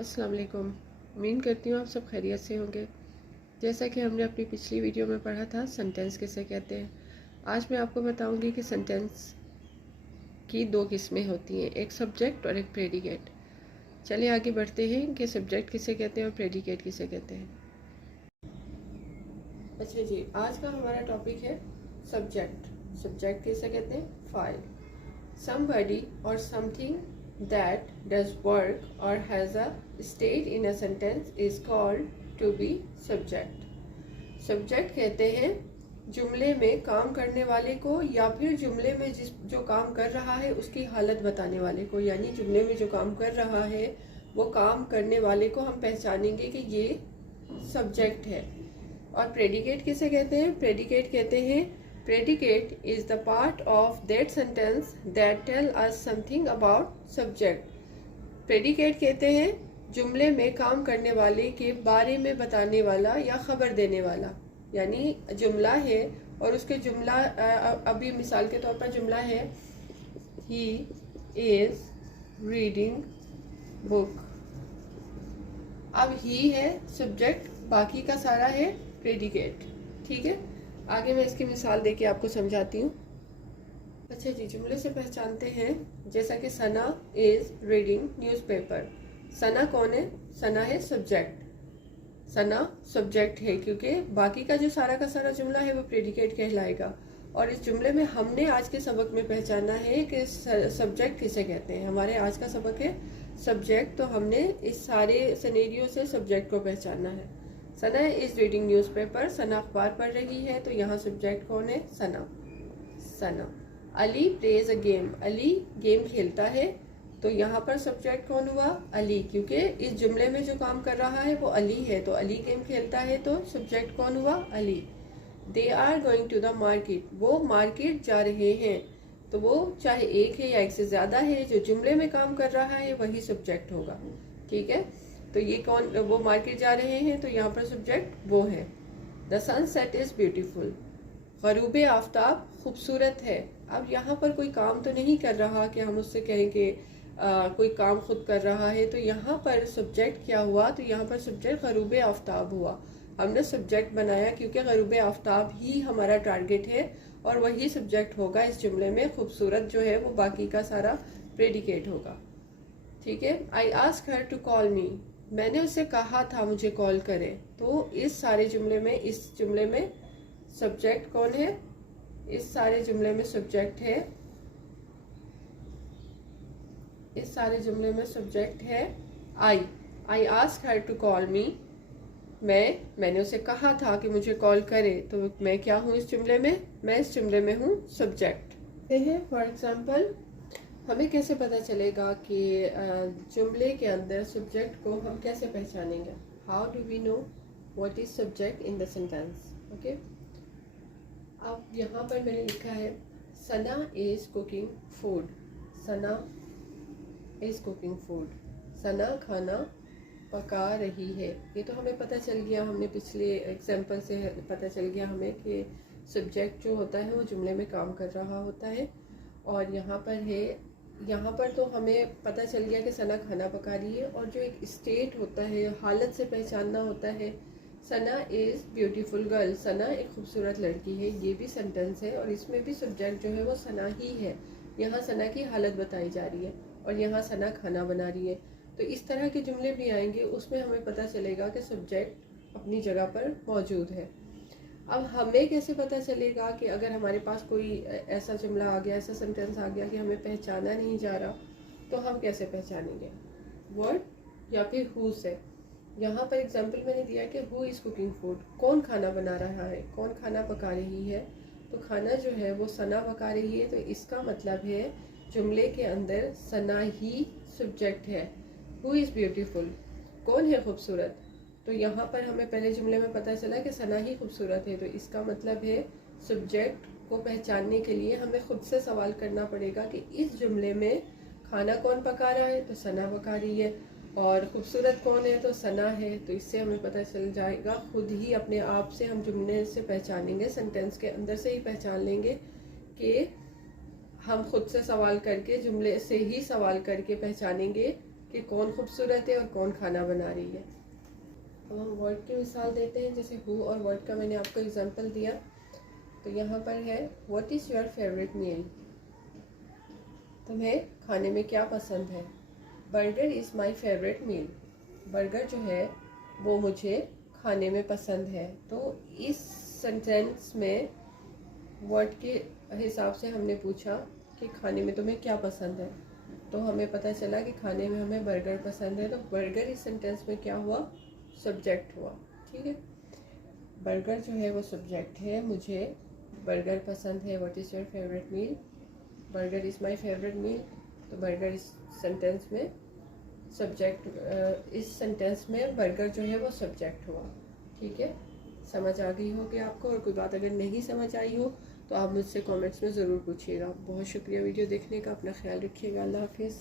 अस्सलाम वालेकुम। उम्मीद करती हूँ आप सब खैरियत से होंगे। जैसा कि हमने अपनी पिछली वीडियो में पढ़ा था सेंटेंस किसे कहते हैं, आज मैं आपको बताऊंगी कि सेंटेंस की दो किस्में होती हैं, एक सब्जेक्ट और एक प्रेडिकेट। चलिए आगे बढ़ते हैं कि सब्जेक्ट किसे कहते हैं और प्रेडिकेट किसे कहते हैं। अच्छा जी, आज का हमारा टॉपिक है सब्जेक्ट। सब्जेक्ट किसे कहते हैं? File. Somebody or something that does work or has a state in a sentence is called to be subject. Subject कहते हैं जुमले में काम करने वाले को या फिर जुमले में जो काम कर रहा है उसकी हालत बताने वाले को, यानी जुमले में जो काम कर रहा है वो काम करने वाले को हम पहचानेंगे कि ये सब्जेक्ट है। और प्रेडिकेट किसे कहते हैं? प्रेडिकेट कहते हैं Predicate is the part of that sentence that tell us something about subject. Predicate कहते हैं जुमले में काम करने वाले के बारे में बताने वाला या खबर देने वाला, यानी जुमला है और उसके जुमला अभी मिसाल के तौर पर जुमला है He is reading book। अब he है सब्जेक्ट, बाकी का सारा है प्रेडिकेट। ठीक है, आगे मैं इसकी मिसाल देके आपको समझाती हूँ। अच्छा जी, जुमले से पहचानते हैं, जैसा कि सना इज रीडिंग न्यूज़पेपर। सना कौन है? सना है सब्जेक्ट। सना सब्जेक्ट है क्योंकि बाकी का जो सारा का सारा जुमला है वो प्रेडिकेट कहलाएगा। और इस जुमले में हमने आज के सबक में पहचाना है कि सब्जेक्ट किसे कहते हैं। हमारे आज का सबक है सब्जेक्ट, तो हमने इस सारे सिनेरियो से सब्जेक्ट को पहचाना है। Sana is reading newspaper, Sana अखबार पढ़ रही है, तो यहाँ सब्जेक्ट कौन है? Sana. Sana. Ali plays a game, Ali game खेलता है, तो यहाँ पर सब्जेक्ट कौन हुआ? अली, क्योंकि इस जुमले में जो काम कर रहा है वो अली है, तो अली गेम खेलता है, तो सब्जेक्ट कौन हुआ? Ali. They are going to the market, वो मार्केट जा रहे हैं, तो वो चाहे एक है या एक से ज्यादा है, जो जुमले में काम कर रहा है वही सब्जेक्ट होगा। ठीक है, तो ये कौन? वो मार्केट जा रहे हैं, तो यहाँ पर सब्जेक्ट वो है। द सनसेट इज ब्यूटीफुल, गरूब आफ्ताब खूबसूरत है। अब यहाँ पर कोई काम तो नहीं कर रहा कि हम उससे कहें कि कोई काम खुद कर रहा है, तो यहाँ पर सब्जेक्ट क्या हुआ? तो यहाँ पर सब्जेक्ट गरूब आफ्ताब हुआ। हमने सब्जेक्ट बनाया क्योंकि गरूब आफ्ताब ही हमारा टारगेट है और वही सब्जेक्ट होगा इस जुमले में। खूबसूरत जो है वो बाकी का सारा प्रेडिकेट होगा। ठीक है, I ask her to call me, मैंने उससे कहा था मुझे कॉल करे, तो इस सारे जुमले में, इस जुमले में सब्जेक्ट कौन है? इस सारे जुमले में सब्जेक्ट है, इस सारे जुमले में सब्जेक्ट है I. I ask her to call me, मैंने उसे कहा था कि मुझे कॉल करे, तो मैं क्या हूँ इस जुमले में? मैं इस जुमले में हूँ सब्जेक्ट। फॉर एग्जाम्पल, हमें कैसे पता चलेगा कि जुमले के अंदर सब्जेक्ट को हम कैसे पहचानेंगे? How do we know what is subject in the sentence? Okay, अब यहाँ पर मैंने लिखा है Sana is cooking food. Sana is cooking food, Sana खाना पका रही है। ये तो हमें पता चल गया, हमने पिछले एग्जाम्पल से पता चल गया हमें कि सब्जेक्ट जो होता है वो जुमले में काम कर रहा होता है। और यहाँ पर है, यहाँ पर तो हमें पता चल गया कि सना खाना पका रही है। और जो एक स्टेट होता है, हालत से पहचानना होता है, सना इज़ ब्यूटीफुल गर्ल, सना एक खूबसूरत लड़की है, ये भी सेंटेंस है और इसमें भी सब्जेक्ट जो है वो सना ही है। यहाँ सना की हालत बताई जा रही है और यहाँ सना खाना बना रही है। तो इस तरह के जुमले भी आएंगे, उसमें हमें पता चलेगा कि सब्जेक्ट अपनी जगह पर मौजूद है। अब हमें कैसे पता चलेगा कि अगर हमारे पास कोई ऐसा जुमला आ गया, ऐसा सेंटेंस आ गया कि हमें पहचाना नहीं जा रहा, तो हम कैसे पहचानेंगे? वर्ड या फिर हु से। यहाँ पर एग्जाम्पल मैंने दिया कि हु इज़ कुकिंग फूड, कौन खाना बना रहा है, कौन खाना पका रही है, तो खाना जो है वो सना पका रही है, तो इसका मतलब है जुमले के अंदर सना ही सब्जेक्ट है। हु इज़ ब्यूटीफुल, कौन है खूबसूरत, तो यहाँ पर हमें पहले जुमले में पता चला कि सना ही खूबसूरत है, तो इसका मतलब है सब्जेक्ट को पहचानने के लिए हमें खुद से सवाल करना पड़ेगा कि इस जुमले में खाना कौन पका रहा है, तो सना पका रही है, और खूबसूरत कौन है, तो सना है। तो इससे हमें पता चल जाएगा, खुद ही अपने आप से हम जुमले से पहचानेंगे, सेंटेंस के अंदर से ही पहचान लेंगे कि हम खुद से सवाल करके, जुमले से ही सवाल करके पहचानेंगे कि कौन खूबसूरत है और कौन खाना बना रही है। अब हम वर्ड की मिसाल देते हैं, जैसे हु और वर्ड का मैंने आपको एग्जांपल दिया। तो यहाँ पर है what is your favourite meal, तुम्हें खाने में क्या पसंद है। Burger is my favourite meal, burger जो है वो मुझे खाने में पसंद है। तो इस सेंटेंस में वर्ड के हिसाब से हमने पूछा कि खाने में तुम्हें क्या पसंद है, तो हमें पता चला कि खाने में हमें बर्गर पसंद है। तो बर्गर इस सेंटेंस में क्या हुआ, सब्जेक्ट हुआ। ठीक है, बर्गर जो है वो सब्जेक्ट है, मुझे बर्गर पसंद है। What is your favourite meal, burger is my favourite meal. तो बर्गर इस सेंटेंस में सब्जेक्ट, इस सेंटेंस में बर्गर जो है वो सब्जेक्ट हुआ। ठीक है, समझ आ गई होगी आपको। और कोई बात अगर नहीं समझ आई हो तो आप मुझसे कमेंट्स में ज़रूर पूछिएगा। बहुत शुक्रिया वीडियो देखने का, अपना ख्याल रखिएगा। अल्लाह हाफिज़।